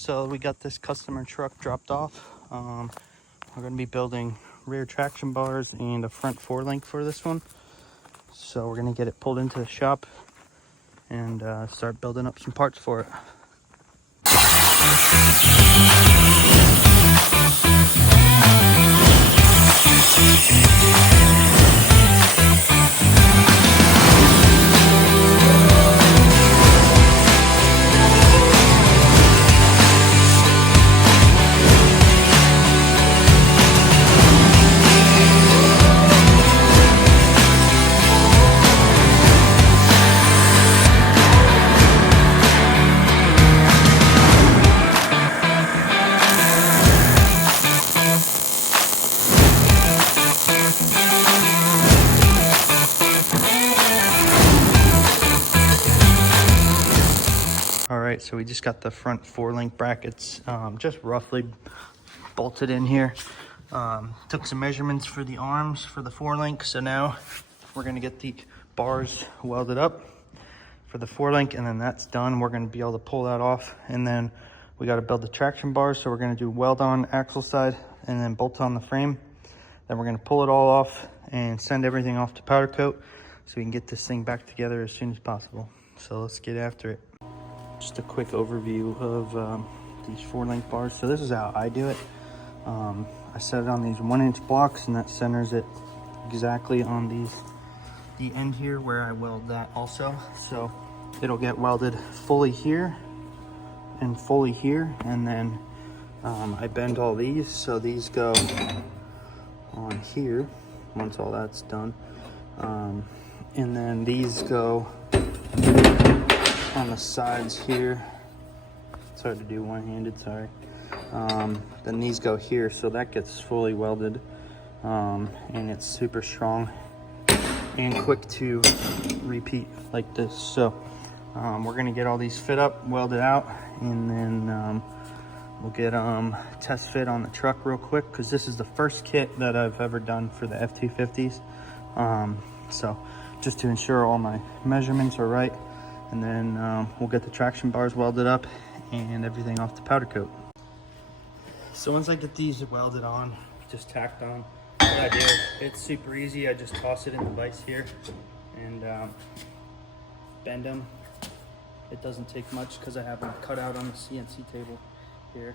So we got this customer truck dropped off. We're going to be building rear traction bars and a front 4-link for this one. So we're going to get it pulled into the shop and start building up some parts for it. Alright, so we just got the front 4-link brackets just roughly bolted in here. Took some measurements for the arms for the 4-link, so now we're going to get the bars welded up for the 4-link, and then that's done. We're going to be able to pull that off, and then we got to build the traction bars, so we're going to do weld on axle side and then bolt on the frame. Then we're going to pull it all off and send everything off to powder coat so we can get this thing back together as soon as possible. So let's get after it. Just a quick overview of these 4-link bars. So this is how I do it. I set it on these 1-inch blocks, and that centers it exactly on the end here where I weld that also. So it'll get welded fully here and fully here, and then I bend all these so these go on here once all that's done, and then these go on the sides here. It's hard to do one-handed, sorry. Then these go here, so that gets fully welded, and it's super strong and quick to repeat like this. So we're gonna get all these fit up, welded out, and then we'll get test fit on the truck real quick, because this is the first kit that I've ever done for the F-250s. So just to ensure all my measurements are right, and then we'll get the traction bars welded up and everything off the powder coat. So once I get these welded on, just tacked on, what I do, it's super easy. I just toss it in the vise here and bend them. It doesn't take much because I have them cut out on the CNC table here.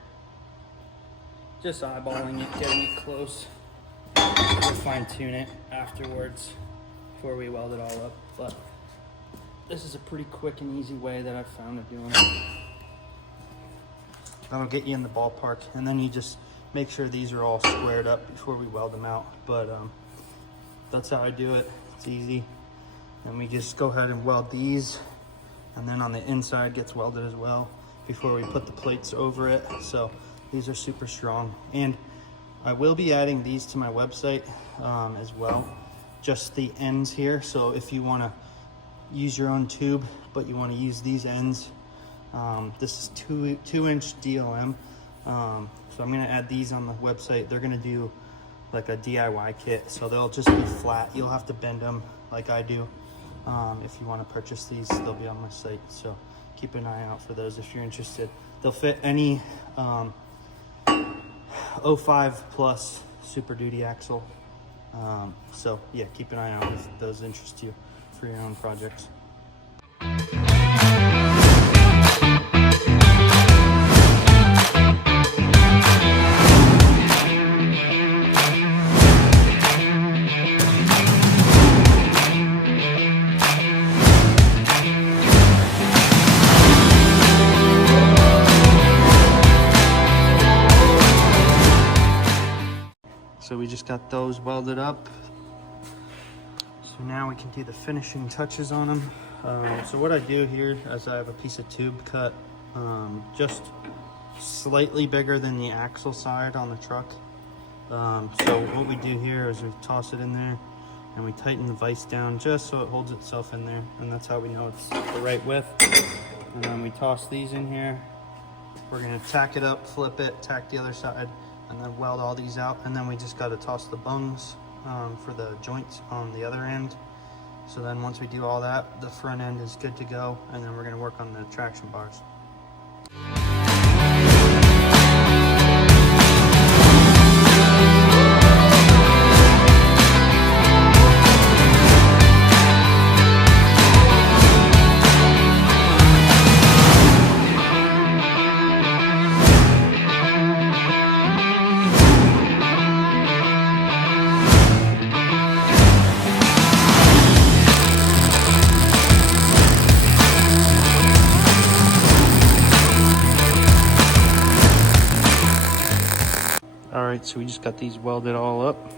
Just eyeballing it, getting it close. We'll fine tune it afterwards before we weld it all up. But this is a pretty quick and easy way that I've found of doing it. That'll get you in the ballpark, and then you just make sure these are all squared up before we weld them out. But that's how I do it. It's easy. And we just go ahead and weld these, and then on the inside gets welded as well before we put the plates over it. So these are super strong, and I will be adding these to my website as well, just the ends here. So if you want to use your own tube but you want to use these ends, this is 2-inch DLM, so I'm going to add these on the website. They're going to do like a DIY kit, so they'll just be flat. You'll have to bend them like I do. If you want to purchase these, they'll be on my site, so keep an eye out for those if you're interested. They'll fit any 05 plus Super Duty axle, so yeah, keep an eye out if those interest you for your own projects. So we just got those welded up. So now we can do the finishing touches on them. So what I do here is I have a piece of tube cut just slightly bigger than the axle side on the truck. So what we do here is we toss it in there and we tighten the vise down just so it holds itself in there, and that's how we know it's the right width. And then we toss these in here. We're gonna tack it up, flip it, tack the other side, and then weld all these out. And then we just gotta toss the bungs for the joints on the other end. So then once we do all that, the front end is good to go, and then we're gonna work on the traction bars. right, so we just got these welded all up.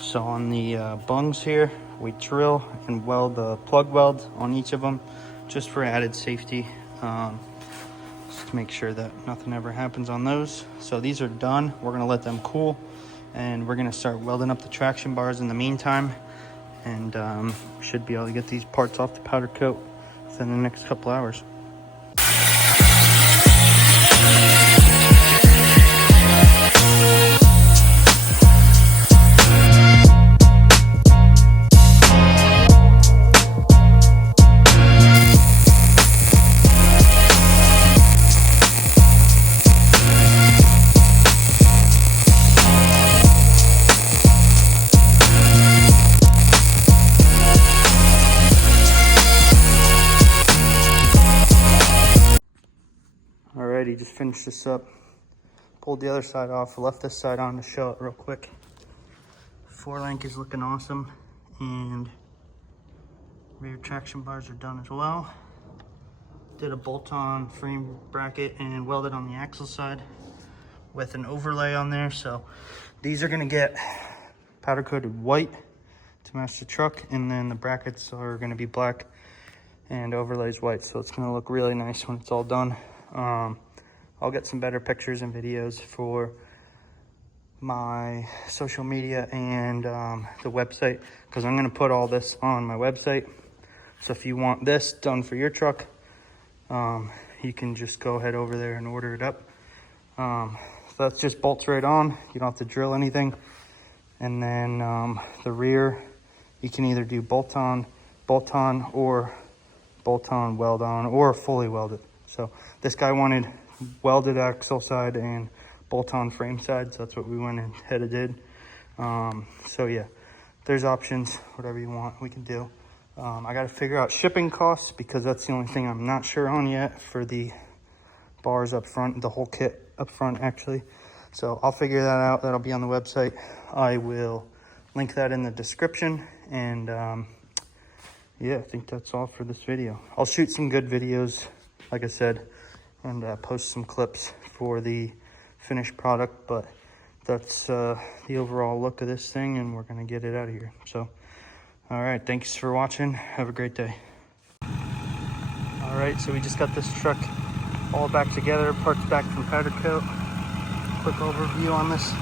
So on the bungs here, we drill and weld the plug weld on each of them, just for added safety, just to make sure that nothing ever happens on those. So these are done. We're gonna let them cool, and we're gonna start welding up the traction bars in the meantime, and should be able to get these parts off the powder coat within the next couple hours. Alrighty, just finished this up. Pulled the other side off, left this side on to show it real quick. 4-link is looking awesome, and rear traction bars are done as well. Did a bolt-on frame bracket and welded on the axle side with an overlay on there. So these are gonna get powder coated white to match the truck, and then the brackets are gonna be black and overlays white. So it's gonna look really nice when it's all done. I'll get some better pictures and videos for my social media and the website, because I'm going to put all this on my website. So if you want this done for your truck, you can just go ahead over there and order it up. So that's just bolts right on. You don't have to drill anything. And then the rear, you can either do bolt-on, or bolt-on, weld-on, or fully welded. So this guy wanted welded axle side and bolt-on frame side, so that's what we went ahead and did. So yeah, there's options. Whatever you want, we can do. I got to figure out shipping costs, because that's the only thing I'm not sure on yet for the bars up front, the whole kit up front actually. So I'll figure that out. That'll be on the website. I will link that in the description. And yeah, I think that's all for this video. I'll shoot some good videos, like I said, and post some clips for the finished product. But that's the overall look of this thing, and we're gonna get it out of here. So all right, thanks for watching. Have a great day. All right, so we just got this truck all back together, parts back from powder coat. Quick overview on this.